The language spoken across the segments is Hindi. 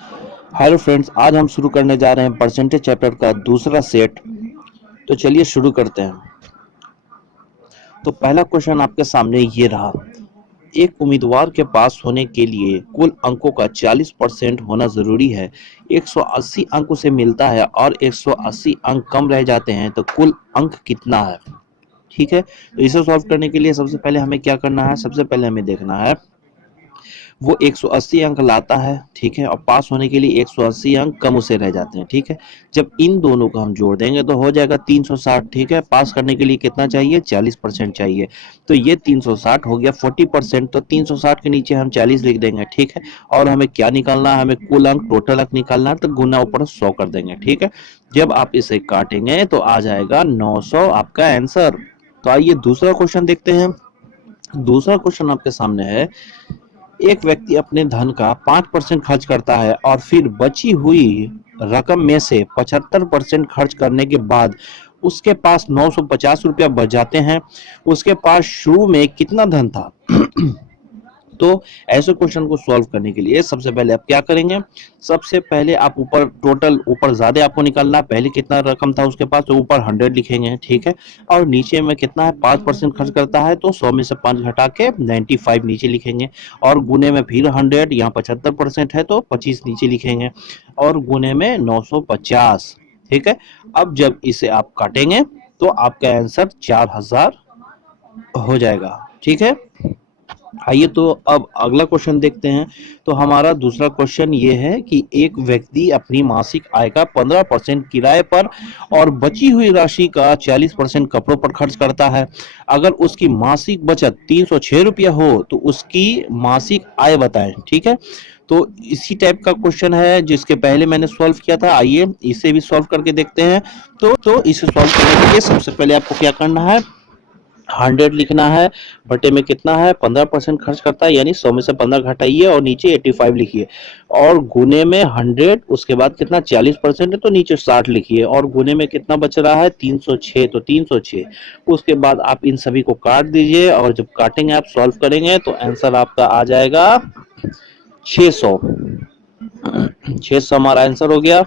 हेलो फ्रेंड्स, आज हम शुरू करने जा रहे हैं परसेंटेज चैप्टर का दूसरा सेट। तो चलिए शुरू करते हैं। तो पहला क्वेश्चन आपके सामने ये रहा। एक उम्मीदवार के पास होने के लिए कुल अंकों का 40% होना जरूरी है। 180 अंक उसे मिलता है और 180 अंक कम रह जाते हैं, तो कुल अंक कितना है? ठीक है, तो इसे सॉल्व करने के लिए सबसे पहले हमें क्या करना है? सबसे पहले हमें देखना है वो 180 अंक लाता है, ठीक है, और पास होने के लिए 180 अंक कम उसे रह जाते हैं। ठीक है, जब इन दोनों को हम जोड़ देंगे तो हो जाएगा 360। ठीक है, पास करने के लिए कितना चाहिए? 40% चाहिए। तो ये 360 हो गया 40%, तो 360 के नीचे हम 40 लिख देंगे। ठीक है, और हमें क्या निकालना है? हमें कुल अंक, टोटल अंक निकालना है, तो गुना ऊपर 100 कर देंगे। ठीक है, जब आप इसे काटेंगे तो आ जाएगा 900 आपका आंसर। तो आइए दूसरा क्वेश्चन देखते हैं। दूसरा क्वेश्चन आपके सामने है। एक व्यक्ति अपने धन का 5% खर्च करता है और फिर बची हुई रकम में से 75% खर्च करने के बाद उसके पास 950 रुपया बच जाते हैं। उसके पास शुरू में कितना धन था? तो ऐसे क्वेश्चन को सॉल्व करने के लिए सबसे पहले आप क्या करेंगे? सबसे पहले आप ऊपर टोटल, ऊपर ज्यादा आपको निकालना। पहले कितना रकम था उसके पास, तो ऊपर 100 लिखेंगे। ठीक है, और नीचे में कितना है? 5% खर्च करता है, तो 100 में से 5 घटा के 95 नीचे लिखेंगे। और गुने में फिर 100, यहाँ 75% है तो 25 नीचे लिखेंगे। और गुने में 950। ठीक है, अब जब इसे आप काटेंगे तो आपका आंसर 4000 हो जाएगा। ठीक है, आइए तो अब अगला क्वेश्चन देखते हैं। तो हमारा दूसरा क्वेश्चन ये है कि एक व्यक्ति अपनी मासिक आय का 15% किराए पर और बची हुई राशि का 40% कपड़ों पर खर्च करता है। अगर उसकी मासिक बचत 306 रुपया हो तो उसकी मासिक आय बताएं। ठीक है, तो इसी टाइप का क्वेश्चन है जिसके पहले मैंने सॉल्व किया था। आइए इसे भी सॉल्व करके देखते हैं। तो इसे सॉल्व करने के लिए सबसे पहले आपको क्या करना है? 100 लिखना है, बटे में कितना है? 15% खर्च करता है, यानी 100 में से 15 घटाइए और नीचे 85 लिखिए। और गुने में 100, उसके बाद कितना? 40% है तो नीचे 60 लिखिए। और गुने में कितना बच रहा है? 306, तो 306। उसके बाद आप इन सभी को काट दीजिए, और जब काटेंगे, आप सॉल्व करेंगे तो आंसर आपका आ जाएगा 600। 600 हमारा आंसर हो गया।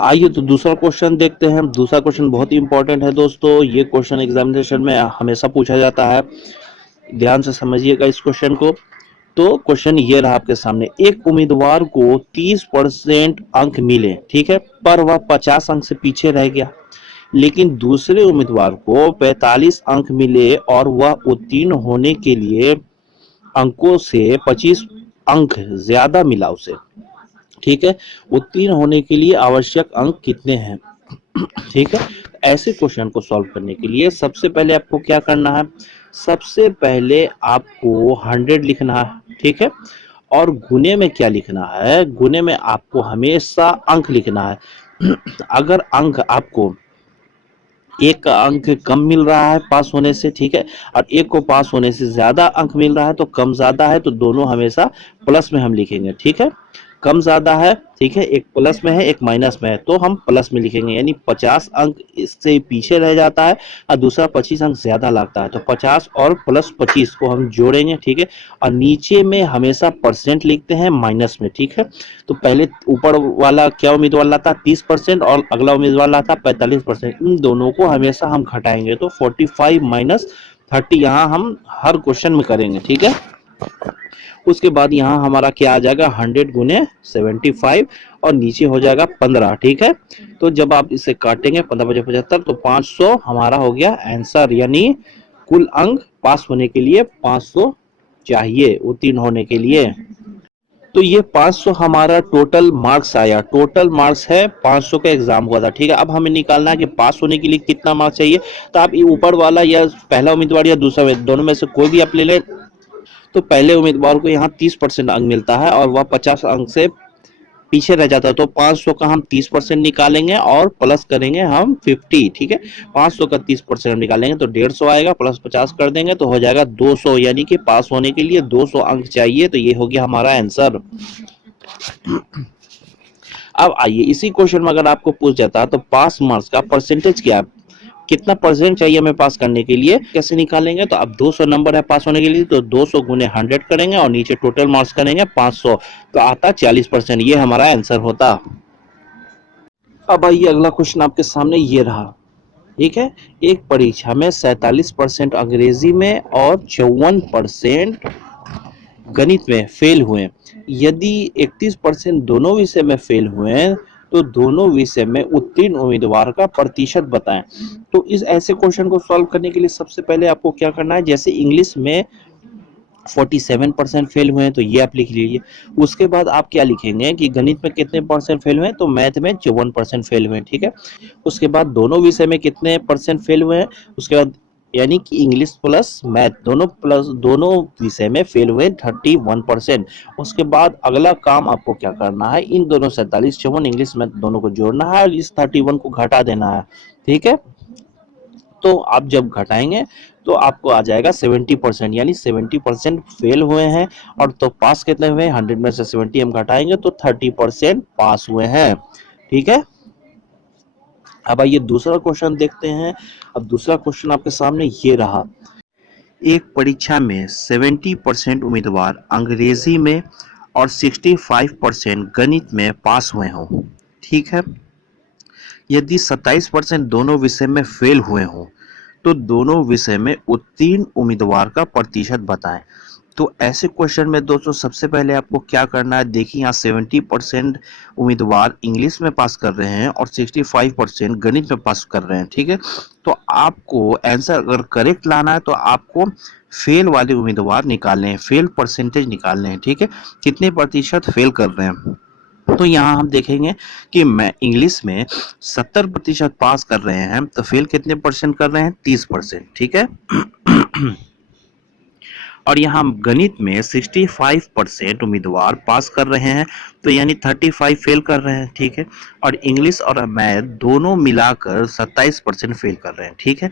आइए तो दूसरा क्वेश्चन देखते हैं। दूसरा क्वेश्चन बहुत ही इंपॉर्टेंट है दोस्तों। ये क्वेश्चन एग्जामिनेशन में हमेशा पूछा जाता है। ध्यान से समझिएगा इस क्वेश्चन को। तो क्वेश्चन ये रहा आपके सामने। एक उम्मीदवार को 30% अंक मिले, ठीक है, पर वह 50 अंक से पीछे रह गया। लेकिन दूसरे उम्मीदवार को 45 अंक मिले और वह उत्तीर्ण होने के लिए अंकों से 25 अंक ज्यादा मिला उसे। ठीक है, उत्तीर्ण होने के लिए आवश्यक अंक कितने हैं? ठीक है, ऐसे क्वेश्चन को सॉल्व करने के लिए सबसे पहले आपको क्या करना है? सबसे पहले आपको 100 लिखना है। ठीक है, और गुने में क्या लिखना है? गुने में आपको हमेशा अंक लिखना है। अगर अंक आपको एक का अंक कम मिल रहा है पास होने से, ठीक है, और एक को पास होने से ज्यादा अंक मिल रहा है, तो कम ज्यादा है तो दोनों हमेशा प्लस में हम लिखेंगे। ठीक है, कम ज्यादा है, ठीक है, एक प्लस में है एक माइनस में है, तो हम प्लस में लिखेंगे। यानी 50 अंक इससे पीछे रह जाता है और दूसरा 25 अंक ज्यादा लगता है, तो 50 और प्लस 25 को हम जोड़ेंगे। ठीक है, और नीचे में हमेशा परसेंट लिखते हैं माइनस में। ठीक है, तो पहले ऊपर वाला क्या उम्मीदवार लाता? 30%, और अगला उम्मीदवार लाता 45%। इन दोनों को हमेशा हम घटाएंगे, तो 45 माइनस 30 यहाँ हम हर क्वेश्चन में करेंगे। ठीक है, उसके बाद यहाँ हमारा क्या आ जाएगा? 100 गुने 75, और नीचे हो जाएगा 15। ठीक है, तो जब आप इसे काटेंगे 15×5 = 75, तो 500 हमारा हो गया आंसर। यानी कुल अंक पास होने के लिए 500 चाहिए उत्तीर्ण होने के लिए। तो ये 500 हमारा टोटल मार्क्स आया। टोटल मार्क्स है 500 का एग्जाम हुआ था। ठीक है, अब हमें निकालना है कि पास होने के लिए कितना मार्क्स चाहिए। तो आप ये ऊपर वाला या पहला उम्मीदवार या दूसरा उम्मीदवार, दोनों में से कोई भी आप ले लें। तो पहले उम्मीदवार को यहाँ 30% अंक मिलता है और वह 50 अंक से पीछे रह जाता है, तो 500 का हम 30% निकालेंगे और प्लस करेंगे हम 50। ठीक है, 500 का 30% हम निकालेंगे तो 150 आएगा, प्लस 50 कर देंगे तो हो जाएगा 200। यानी कि पास होने के लिए 200 अंक चाहिए, तो ये हो गया हमारा आंसर। अब आइए इसी क्वेश्चन में अगर आपको पूछ जाता है तो पास मार्क्स का परसेंटेज क्या है? कितना परसेंट चाहिए हमें पास करने के लिए, कैसे निकालेंगे? तो अब 200 नंबर है पास होने के लिए, तो 200 गुने 100 करेंगे और नीचे टोटल मार्क्स करेंगे 500, तो आता 40%। ये हमारा आंसर होता। अब आइए अगला क्वेश्चन आपके सामने ये रहा। ठीक है, एक परीक्षा में 47% अंग्रेजी में और 54% गणित में फेल हुए। यदि 31% दोनों विषय में फेल हुए हैं तो दोनों विषय में उत्तीर्ण उम्मीदवार का प्रतिशत बताएं। तो इस ऐसे क्वेश्चन को सॉल्व करने के लिए सबसे पहले आपको क्या करना है, जैसे इंग्लिश में 47% फेल हुए हैं तो ये आप लिख लीजिए। उसके बाद आप क्या लिखेंगे कि गणित में कितने परसेंट फेल हुए हैं, तो मैथ में 54% फेल हुए हैं। ठीक है, उसके बाद दोनों विषय में कितने परसेंट फेल हुए हैं, उसके बाद यानी कि इंग्लिश प्लस मैथ दोनों विषय में फेल हुए 31%। उसके बाद अगला काम आपको क्या करना है, इन दोनों 47 54 इंग्लिश मैथ दोनों को जोड़ना है और इस 31 को घटा देना है। ठीक है, तो आप जब घटाएंगे तो आपको आ जाएगा 70%, यानी 70% फेल हुए हैं। और तो पास कितने हुए, 100 में से 70 हम घटाएंगे तो 30% पास हुए हैं। ठीक है, अब आइए दूसरा क्वेश्चन देखते हैं। अब दूसरा क्वेश्चन आपके सामने ये रहा। एक परीक्षा में 70% उम्मीदवार अंग्रेजी में और 65% गणित में पास हुए हों। ठीक है, यदि 27% दोनों विषय में फेल हुए हों तो दोनों विषय में उत्तीर्ण उम्मीदवार का प्रतिशत बताएं। तो ऐसे क्वेश्चन में दोस्तों सबसे पहले आपको क्या करना है, देखिए यहाँ 70% उम्मीदवार इंग्लिश में पास कर रहे हैं और 65% गणित में पास कर रहे हैं। ठीक है, तो आपको आंसर अगर करेक्ट लाना है तो आपको फेल वाले उम्मीदवार निकालने हैं, फेल परसेंटेज निकालने हैं। ठीक है, कितने प्रतिशत फेल कर रहे हैं। तो यहाँ हम देखेंगे कि मैं इंग्लिश में 70% पास कर रहे हैं तो फेल कितने परसेंट कर रहे हैं, 30%। ठीक है, और यहाँ गणित में 65% उम्मीदवार पास कर रहे हैं तो यानी 35 फेल कर रहे हैं। ठीक है, और इंग्लिश और मैथ दोनों मिलाकर 27% फेल कर रहे हैं। ठीक है,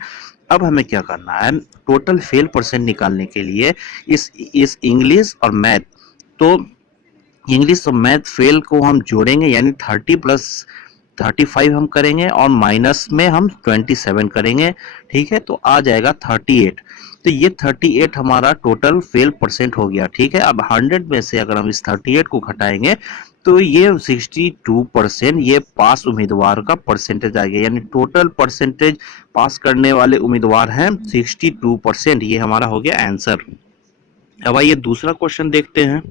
अब हमें क्या करना है, टोटल फेल परसेंट निकालने के लिए इस इंग्लिश और मैथ, तो इंग्लिश और मैथ फेल को हम जोड़ेंगे, यानी 30 प्लस 35 हम करेंगे और माइनस में हम 27 करेंगे। ठीक है, तो आ जाएगा 38। तो ये 38 हमारा टोटल फेल परसेंट हो गया। ठीक है, अब 100 में से अगर हम इस 38 को घटाएंगे तो ये 62% ये पास उम्मीदवार का परसेंटेज आ गया, यानी टोटल परसेंटेज पास करने वाले उम्मीदवार हैं 62%। ये हमारा हो गया आंसर। अब आइए दूसरा क्वेश्चन देखते हैं।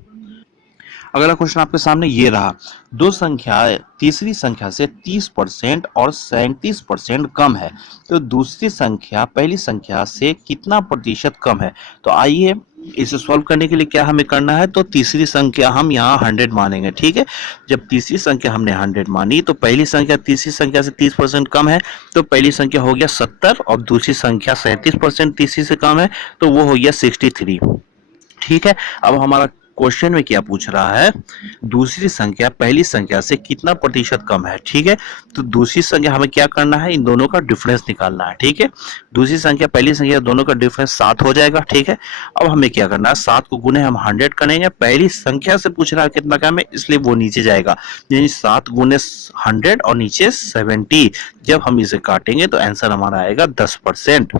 अगला क्वेश्चन आपके सामने ये रहा। दो संख्या तीसरी संख्या से 30% और 37% कम है तो दूसरी संख्या पहली संख्या से कितना प्रतिशत कम है। तो आइए इसे सॉल्व करने के लिए क्या हमें करना है, तो तीसरी संख्या हम यहाँ 100 मानेंगे। ठीक है, जब तीसरी संख्या हमने 100 मानी तो पहली संख्या तीसरी संख्या से 30% कम है तो पहली संख्या हो गया 70 और दूसरी संख्या 37% तीसरी से कम है तो वो हो गया 63। ठीक है, अब हमारा क्वेश्चन में क्या पूछ रहा है, दूसरी संख्या पहली संख्या से कितना प्रतिशत कम है। ठीक है, तो दूसरी संख्या हमें क्या करना है, इन दोनों का डिफरेंस निकालना है। ठीक है, दूसरी संख्या पहली संख्या दोनों का डिफरेंस 7 हो जाएगा। ठीक है, अब हमें क्या करना है, 7 को गुने हम 100 करेंगे, पहली संख्या से पूछ रहा है कितना कम है इसलिए वो नीचे जाएगा, यानी 7 गुने 100 और नीचे 70। जब हम इसे काटेंगे तो आंसर हमारा आएगा 10%।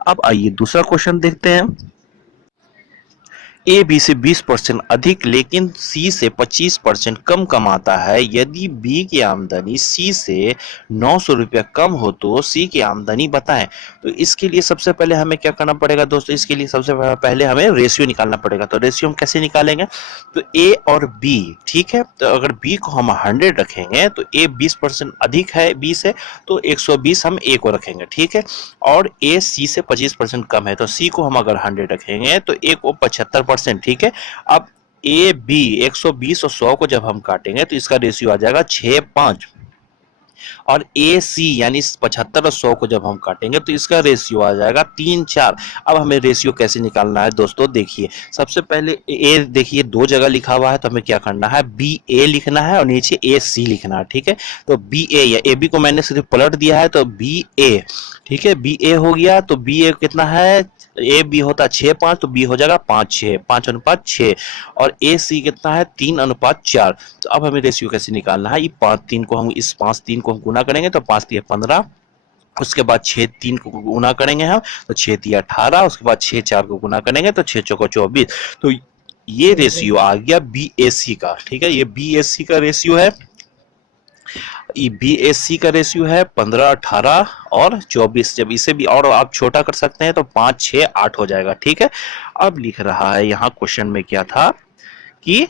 अब आइए दूसरा क्वेश्चन देखते हैं। ए बी से 20% अधिक लेकिन सी से 25% कम कमाता है। यदि बी की आमदनी सी से 900 रुपया कम हो तो सी की आमदनी बताएं। तो इसके लिए सबसे पहले हमें क्या करना पड़ेगा दोस्तों, इसके लिए सबसे पहले हमें रेशियो निकालना पड़ेगा। तो रेशियो हम कैसे निकालेंगे, तो ए और बी। ठीक है, तो अगर बी को हम 100 रखेंगे तो ए 20% अधिक है बी से तो 120 हम ए को रखेंगे। ठीक है, और ए सी से 25% कम है तो सी को हम अगर 100 रखेंगे तो ए को 75%। ठीक है, अब ए बी 120 और 100 को जब हम काटेंगे तो इसका रेशियो आ जाएगा 6:5, और ए सी यानी 75 और 100 को जब हम काटेंगे तो इसका रेशियो आ जाएगा 3:4। अब हमें रेशियो कैसे निकालना है दोस्तों, देखिए सबसे पहले ए देखिए दो जगह लिखा हुआ है तो हमें क्या करना है, बी ए लिखना है और नीचे ए सी लिखना है। ठीक है, तो बी ए या ए बी को मैंने सिर्फ पलट दिया है तो बी ए। ठीक है, बी ए हो गया तो बी ए कितना है, ए बी होता है 6:5 तो बी हो जाएगा 5:6, 5:6, और ए सी कितना है 3:4। तो अब हमें रेशियो कैसे निकालना है, ये 5 3 को हम इस 5 3 को हम गुना करेंगे तो 5 3 15 उसके बाद 6 3 को गुना करेंगे हम तो 6 3 18, उसके बाद 6 4 को गुना करेंगे तो 6 चौको 24। तो ये रेशियो आ गया बीएससी का। ठीक है, ये बीएससी का रेशियो है, बीएससी का रेशियो है 15 18 और 24। जब इसे भी और आप छोटा कर सकते हैं तो 5 6 8 हो जाएगा। ठीक है, अब लिख रहा है यहाँ क्वेश्चन में क्या था कि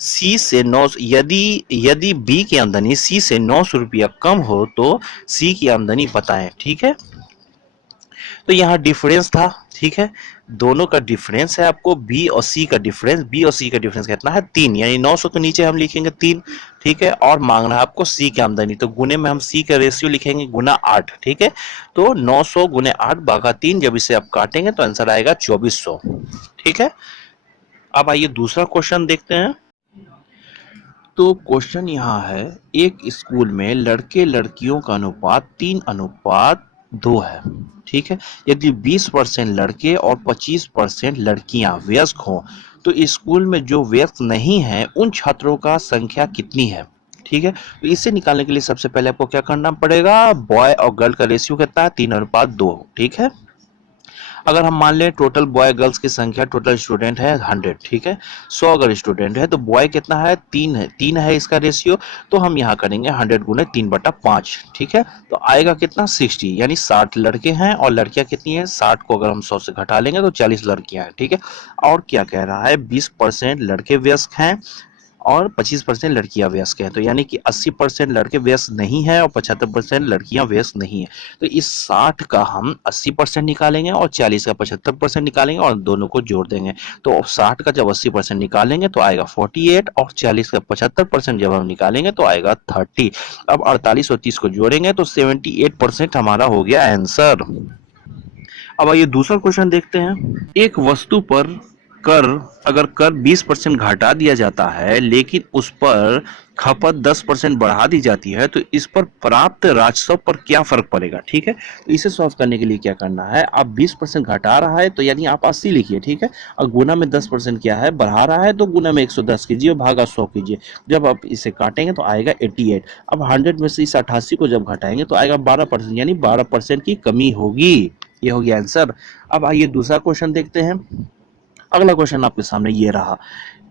सी से 9, यदि यदि बी की आमदनी सी से 900 रुपया कम हो तो सी की आमदनी बताएं। ठीक है, तो यहाँ डिफरेंस था। ठीक है, दोनों का डिफरेंस है, आपको बी और सी का डिफरेंस, बी और सी का डिफरेंस कितना है 3, यानी 900 के नीचे हम लिखेंगे 3। ठीक है, और मांग रहा है आपको सी की आमदनी, तो गुने में हम सी का रेशियो लिखेंगे गुना 8। ठीक है, तो 900 गुने 8 भागा 3, जब इसे आप काटेंगे तो आंसर आएगा 2400। ठीक है, अब आइए दूसरा क्वेश्चन देखते हैं। तो क्वेश्चन यहाँ है, एक स्कूल में लड़के लड़कियों का अनुपात 3:2 है। ठीक है, यदि 20% लड़के और 25% लड़कियां वयस्क हों तो स्कूल में जो वयस्क नहीं है उन छात्रों का संख्या कितनी है। ठीक है, तो इसे निकालने के लिए सबसे पहले आपको क्या करना पड़ेगा, बॉय और गर्ल का रेशियो कितना है 3:2। ठीक है, अगर हम मान लें टोटल बॉय गर्ल्स की संख्या, टोटल स्टूडेंट है 100। ठीक है, 100 अगर स्टूडेंट है तो बॉय कितना है 3 है, 3 है इसका रेशियो, तो हम यहाँ करेंगे 100 गुने 3/5। ठीक है, तो आएगा कितना 60, यानी 60 लड़के हैं और लड़कियां कितनी है 60 को अगर हम 100 से घटा लेंगे तो 40 लड़कियां हैं। ठीक है, और क्या कह रहा है 20% लड़के वयस्क हैं और 25% लड़कियां व्यस्क हैं, तो यानी कि 80% लड़के व्यस्क नहीं है और 75% लड़कियां व्यस्क नहीं है। तो इस 60 का हम 80% निकालेंगे और 40 का 75% निकालेंगे और दोनों को जोड़ देंगे। तो 60 का जब 80% निकालेंगे तो आएगा 48 और 40 का 75% जब हम निकालेंगे तो आएगा 30। अब 48 और 30 को जोड़ेंगे तो 78% हमारा हो गया आंसर। अब आइए दूसरा क्वेश्चन देखते हैं। एक वस्तु पर कर अगर कर 20% घटा दिया जाता है लेकिन उस पर खपत 10% बढ़ा दी जाती है तो इस पर प्राप्त राजस्व पर क्या फर्क पड़ेगा। ठीक है, तो इसे सॉल्व करने के लिए क्या करना है, आप 20% घटा रहा है तो यानी आप 80 लिखिए। ठीक है, और गुना में 10% क्या है बढ़ा रहा है तो गुना में 110 कीजिए और भागा 100 कीजिए। जब आप इसे काटेंगे तो आएगा 88। अब 100 में से इस 88 को जब घटाएंगे तो आएगा 12%, यानी 12% की कमी होगी। ये हो गया आंसर। अब आइए दूसरा क्वेश्चन देखते हैं। अगला क्वेश्चन आपके सामने ये रहा,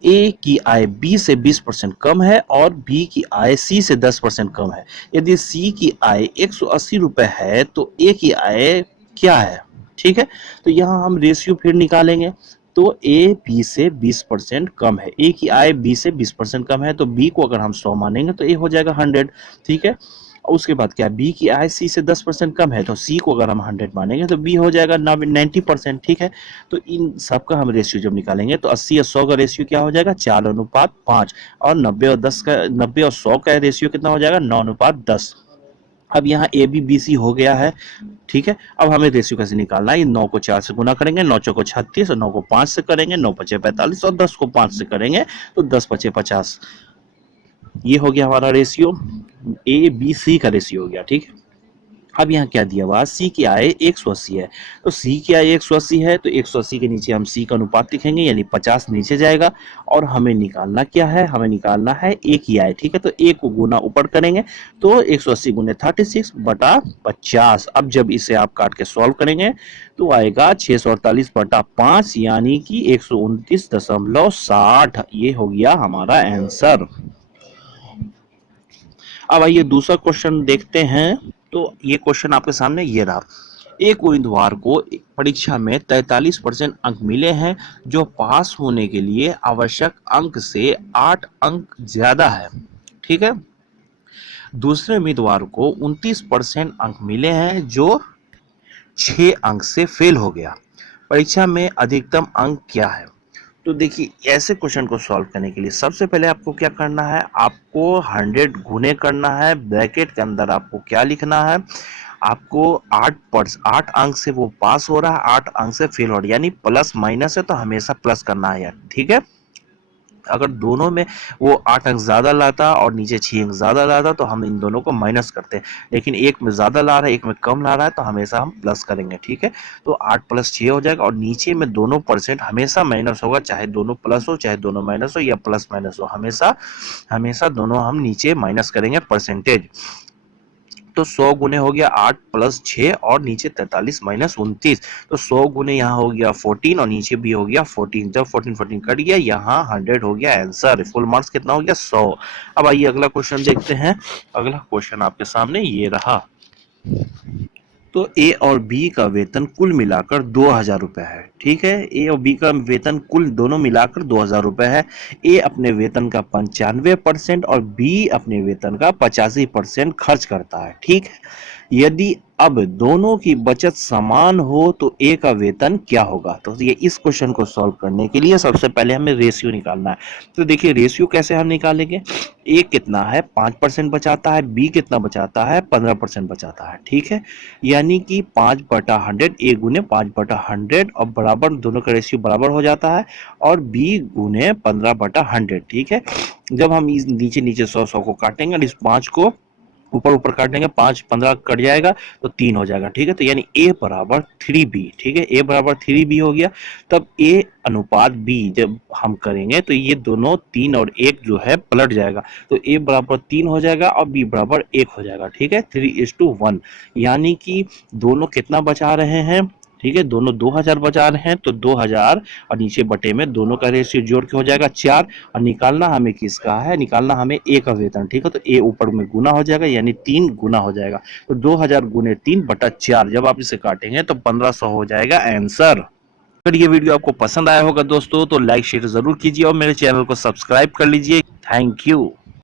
ए की आय बी से 20% कम है और बी की आय सी से 10% कम है। यदि सी की आय 180 रुपए है तो ए की आय क्या है। ठीक है, तो यहाँ हम रेशियो फिर निकालेंगे। तो ए बी से 20% कम है, ए की आय बी से 20% कम है, तो बी को अगर हम 100 मानेंगे तो ए हो जाएगा 100। ठीक है, और उसके बाद क्या, बी की आय सी से 10% कम है तो सी को अगर हम 100 मानेंगे तो बी हो जाएगा 90%। ठीक है, तो इन सबका हम रेशियो जब निकालेंगे तो 80 और 100 का रेशियो क्या हो जाएगा 4:5, और 90 और 100 का रेशियो कितना हो जाएगा 9:10। अब यहाँ ए बी बी सी हो गया है। ठीक है, अब हमें रेशियो कैसे निकालना है, 9 को 4 से गुना करेंगे, 9 चौको 36 और 9 को 5 से करेंगे, 9 पचे 45 और 10 को 5 से करेंगे तो 10 पचे 50। ये हो गया हमारा रेशियो, ए बी सी का रेशियो हो गया। ठीक है, अब यहाँ क्या दिया हुआ, सी की आय 180 है, तो सी की आय 180 है तो 180 के नीचे हम सी का अनुपात लिखेंगे, यानी 50 नीचे जाएगा। और हमें निकालना क्या है, हमें निकालना है ए की आय। ठीक है, तो ए को गुना ऊपर करेंगे तो 180 गुने 36/50। अब जब इसे आप काट के सॉल्व करेंगे तो आएगा 648/5, यानी कि 129.60। ये हो गया हमारा आंसर। अब आइए दूसरा क्वेश्चन देखते हैं। तो ये क्वेश्चन आपके सामने ये रहा, एक उम्मीदवार को परीक्षा में 43% अंक मिले हैं जो पास होने के लिए आवश्यक अंक से 8 अंक ज्यादा है। ठीक है, दूसरे उम्मीदवार को 29% अंक मिले हैं जो 6 अंक से फेल हो गया। परीक्षा में अधिकतम अंक क्या है। तो देखिए, ऐसे क्वेश्चन को सॉल्व करने के लिए सबसे पहले आपको क्या करना है, आपको 100 गुने करना है, ब्रैकेट के अंदर आपको क्या लिखना है, आपको 8 अंक से वो पास हो रहा है, 8 अंक से फेल हो रहा है, यानी प्लस माइनस है तो हमेशा प्लस करना है यार। ठीक है, अगर दोनों में वो 8 अंक ज्यादा लाता और नीचे 6 अंक ज्यादा लाता तो हम इन दोनों को माइनस करते हैं, लेकिन एक में ज्यादा ला रहा है एक में कम ला रहा है तो हमेशा हम प्लस करेंगे। ठीक है, तो 8 + 6 हो जाएगा और नीचे में दोनों परसेंट हमेशा माइनस होगा, चाहे दोनों प्लस हो चाहे दोनों माइनस हो या प्लस माइनस हो, हमेशा हमेशा दोनों हम नीचे माइनस करेंगे परसेंटेज। तो 100 गुने हो गया 8 प्लस 6 और नीचे 43 माइनस 29। तो 100 गुने यहाँ हो गया 14 और नीचे भी हो गया 14। जब 14 कट गया यहाँ 100 हो गया आंसर। फुल मार्क्स कितना हो गया 100। अब आइए अगला क्वेश्चन देखते हैं। अगला क्वेश्चन आपके सामने ये रहा। तो ए और बी का वेतन कुल मिलाकर 2000 रुपए है। ठीक है, ए और बी का वेतन कुल दोनों मिलाकर 2000 रुपए है। ए अपने वेतन का 95% और बी अपने वेतन का 85% खर्च करता है। ठीक है, यदि अब दोनों की बचत समान हो तो ए का वेतन क्या होगा। तो ये इस क्वेश्चन को सॉल्व करने के लिए सबसे पहले हमें रेशियो निकालना है। तो देखिए रेशियो कैसे हम निकालेंगे। ए कितना है 5% बचाता है, बी कितना बचाता है 15% बचाता है। ठीक है, यानी कि 5/100 ए गुने 5/100 और बराबर दोनों का रेशियो बराबर हो जाता है और बी गुने 15/100। ठीक है, जब हम इस नीचे नीचे 100 को काटेंगे और इस 5 को ऊपर ऊपर काटेंगे 5 15 कट जाएगा तो 3 हो जाएगा। ठीक है, तो यानी ए बराबर 3b। ठीक है, ए बराबर 3b हो गया। तब ए अनुपात बी जब हम करेंगे तो ये दोनों 3 और 1 जो है पलट जाएगा। तो ए बराबर 3 हो जाएगा और बी बराबर 1 हो जाएगा। ठीक है, 3:1 यानी कि दोनों कितना बचा रहे हैं। ठीक है, दोनों 2000 बचा रहे हैं तो 2000 और नीचे बटे में दोनों का रेशियो जोड़ के हो जाएगा 4। और निकालना हमें किसका है, निकालना हमें ए का वेतन। ठीक है, तो ए ऊपर में गुना हो जाएगा यानी 3 गुना हो जाएगा। तो 2000 गुने 3/4 जब आप इसे काटेंगे तो 1500 हो जाएगा आंसर। अगर ये वीडियो आपको पसंद आया होगा दोस्तों तो लाइक शेयर जरूर कीजिए और मेरे चैनल को सब्सक्राइब कर लीजिए। Thank you.